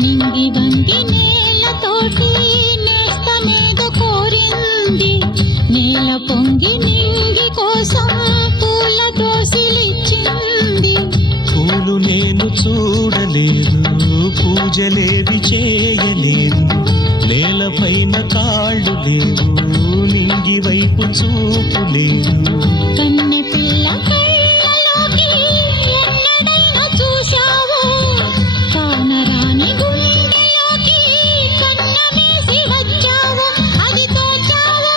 నింగి వంగి నేలతోటి నేస్తమేదో కోరింది, నేల పొంగి నింగి కోసం పూల దోసిలిచ్చింది. పూలు నేను చూడలేదు, పూజలేవి చేయలేదు, నేలపైన కాళ్ళు లేవు, నింగి వైపు చూపు లేదు. కన్నె పిల్ల కళ్ళలోకి ఎన్నడైనా చూశావో, కానరాని గుండెలోకి కన్నమేసి వచ్చావో, అది తోచావో.